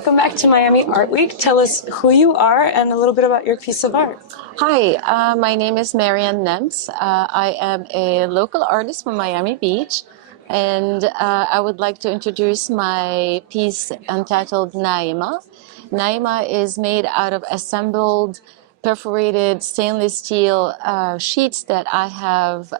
welcome back to Miami Art Week. Tell us who you are and a little bit about your piece of art. Hi, my name is Marianne Nems. I am a local artist from Miami Beach, and I would like to introduce my piece entitled Naima. Naima is made out of assembled perforated stainless steel sheets that I have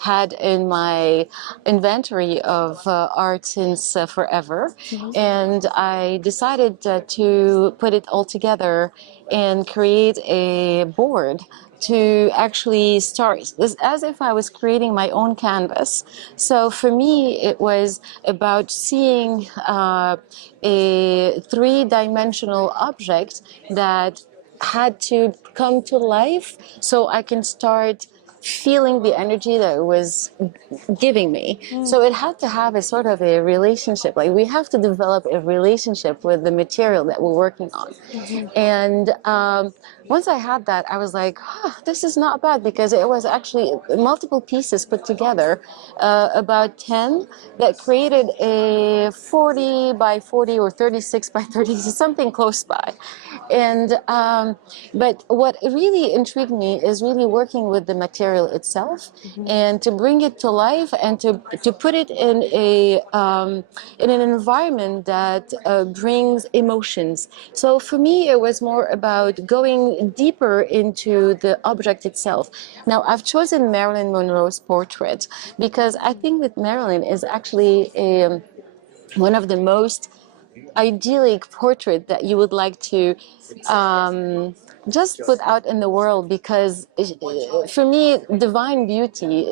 had in my inventory of art since forever. And I decided to put it all together and create a board to actually start as if I was creating my own canvas. So for me, it was about seeing a three-dimensional object that had to come to life so I can start feeling the energy that it was giving me. So it had to have a sort of a relationship. Like we have to develop a relationship with the material that we're working on. And once I had that, I was like, this is not bad, because it was actually multiple pieces put together, about 10, that created a 40 by 40 or 36 by 30, something close by. And but what really intrigued me is really working with the material itself, and to bring it to life, and to put it in an environment that brings emotions. So for me, it was more about going deeper into the object itself. Now, I've chosen Marilyn Monroe's portrait because I think that Marilyn is actually one of the most idyllic portrait that you would like to just put out in the world, because for me, divine beauty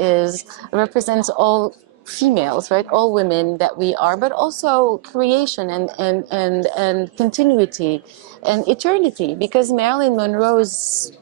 represents all females, right? All women that we are, but also creation and continuity and eternity, because Marilyn Monroe's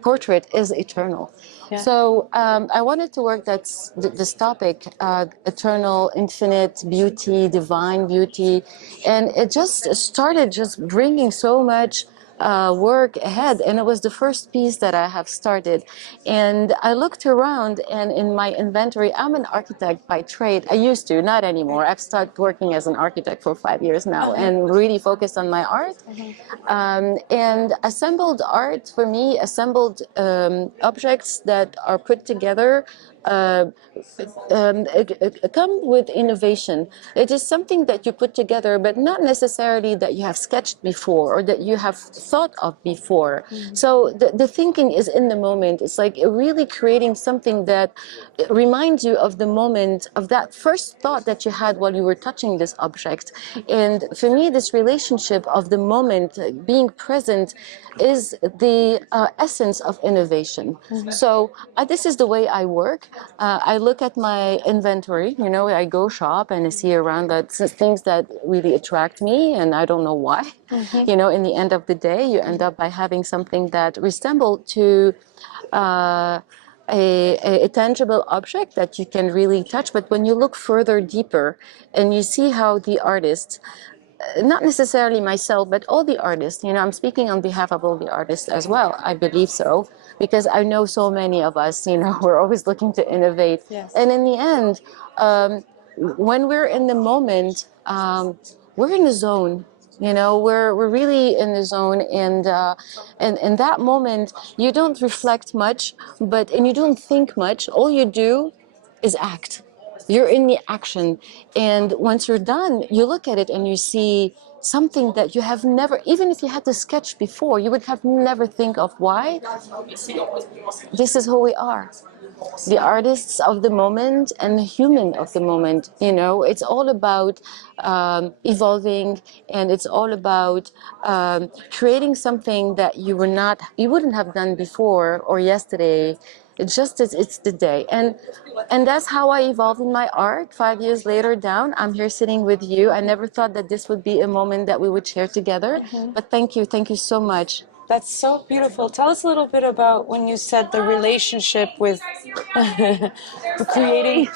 portrait is eternal. Yeah. So I wanted to work this topic, eternal, infinite beauty, divine beauty, and it just started just bringing so much work ahead, and it was the first piece that I have started. And I looked around, and in my inventory, I'm an architect by trade. I used to, not anymore. I've started working as an architect for 5 years now, and really focused on my art. And assembled art, for me, assembled objects that are put together come with innovation. It is something that you put together, but not necessarily that you have sketched before or that you have thought of before. So the thinking is in the moment. It's like really creating something that reminds you of the moment, of that first thought that you had while you were touching this object. And for me, this relationship of the moment, being present, is the essence of innovation. So this is the way I work. I look at my inventory, I go shop and I see around that things that really attract me, and I don't know why. In the end of the day, you end up by having something that resembles to a tangible object that you can really touch. But when you look further deeper and you see how the artist, not necessarily myself, but all the artists, I'm speaking on behalf of all the artists as well, I believe so, because I know so many of us, we're always looking to innovate. Yes. And in the end, when we're in the moment, we're in the zone. We're really in the zone, and in that moment, you don't reflect much, and you don't think much. All you do is act. You're in the action, and once you're done, you look at it and you see something that you have never, even if you had to sketch before, you would have never think of. Why? This is who we are. The artists of the moment and the human of the moment. It's all about evolving, and it's all about creating something that you wouldn't have done before or yesterday. It's the day, and that's how I evolved in my art. 5 years later, I'm here sitting with you. I never thought that this would be a moment that we would share together. But thank you so much. That's so beautiful. Tell us a little bit about when you said the relationship with creating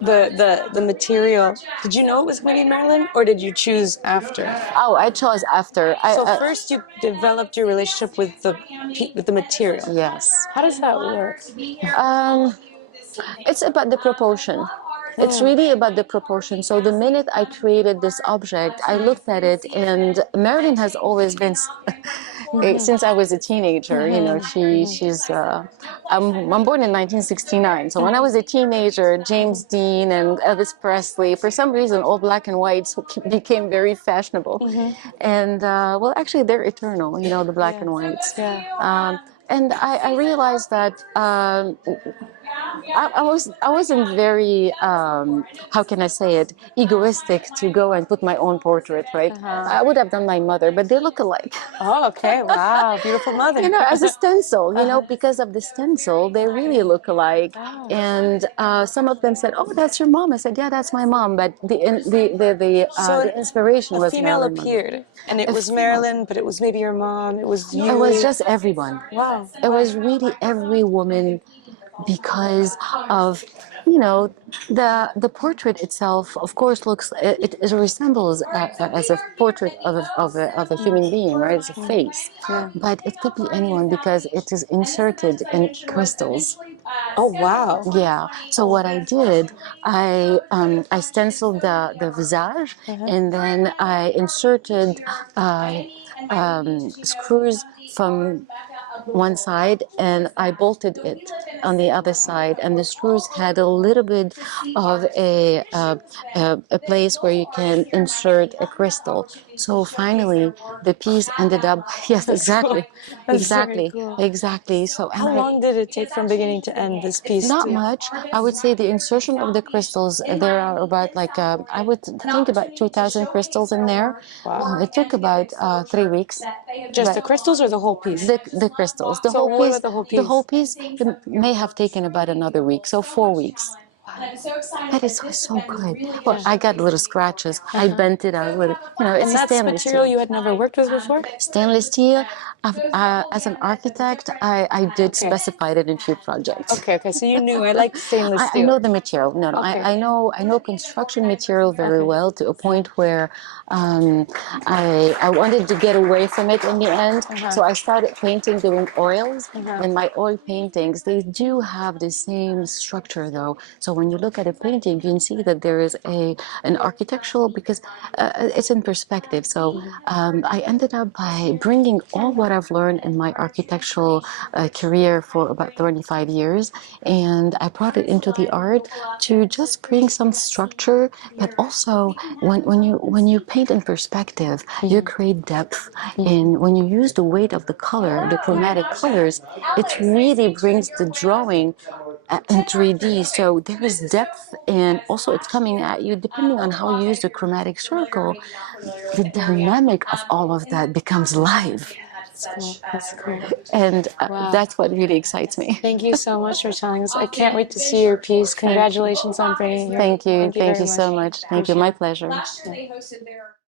the material. Did you know it was going to be Marilyn, or did you choose after? Oh, I chose after. So first you developed your relationship with the material. Yes. How does that work? It's about the proportion. It's really about the proportion. So the minute I created this object, I looked at it, and Marilyn has always been, since I was a teenager, you know, I'm born in 1969. So when I was a teenager, James Dean and Elvis Presley, for some reason, all black and whites became very fashionable. And well, actually, they're eternal, you know, the black and whites. And I realized that I wasn't very how can I say it, egoistic to go and put my own portrait, right? I would have done my mother, but they look alike. Oh, okay. Wow. Beautiful mother. You know, as a stencil, you know, because of the stencil, they really look alike. And some of them said, "Oh, that's your mom." I said, "Yeah, that's my mom." But So the inspiration a was female Marilyn Monroe. appeared, and it A was female. Marilyn, but it was maybe your mom. It was you. It was just everyone. Wow. It was really every woman, because of, you know, the portrait itself, of course, looks, it resembles as a portrait of a human being, right? It's a face. But it could be anyone because it is inserted in crystals. Oh, wow. Yeah. So what I did, I stenciled the visage, and then I inserted screws from one side, and I bolted it on the other side, and the screws had a little bit of a place where you can insert a crystal. So finally, the piece ended up. Yes, exactly, That's very exactly, cool. exactly. So How long did it take from beginning to end this piece? Not much. I would say the insertion of the crystals, there are about like, I would think about 2,000 crystals in there. Wow. It took about 3 weeks. Just the But crystals or the whole piece? the crystals, So what about the whole the piece? whole piece, it may have taken about another week, so 4 weeks. But it was so good. Well, I got little scratches. I bent it out with, you know, it's And a that's stainless material steel. you had never worked with before? Stainless steel. As an architect, I did specify it in a few projects. Okay. So you knew. I like stainless I steel. know the material. No, no, Okay. I know construction material very well, to a point where I wanted to get away from it in the end. So I started painting, doing oils, and my oil paintings, they do have the same structure though. So when you look at a painting, you can see that there is an architectural, because it's in perspective. So I ended up by bringing all what I've learned in my architectural career for about 35 years, and I brought it into the art to just bring some structure, but also when you paint in perspective, you create depth, and when you use the weight of the color, the chromatic colors, it really brings the drawing in 3D. So there is depth, and also it's coming at you depending on how you use the chromatic circle. The dynamic of all of that becomes live. That's cool. And that's what really excites me. Thank you so much for telling us. I can't wait to see your piece. Congratulations on bringing it here. Thank you. Thank you Thank very you so much. Thank you. My pleasure. Yeah.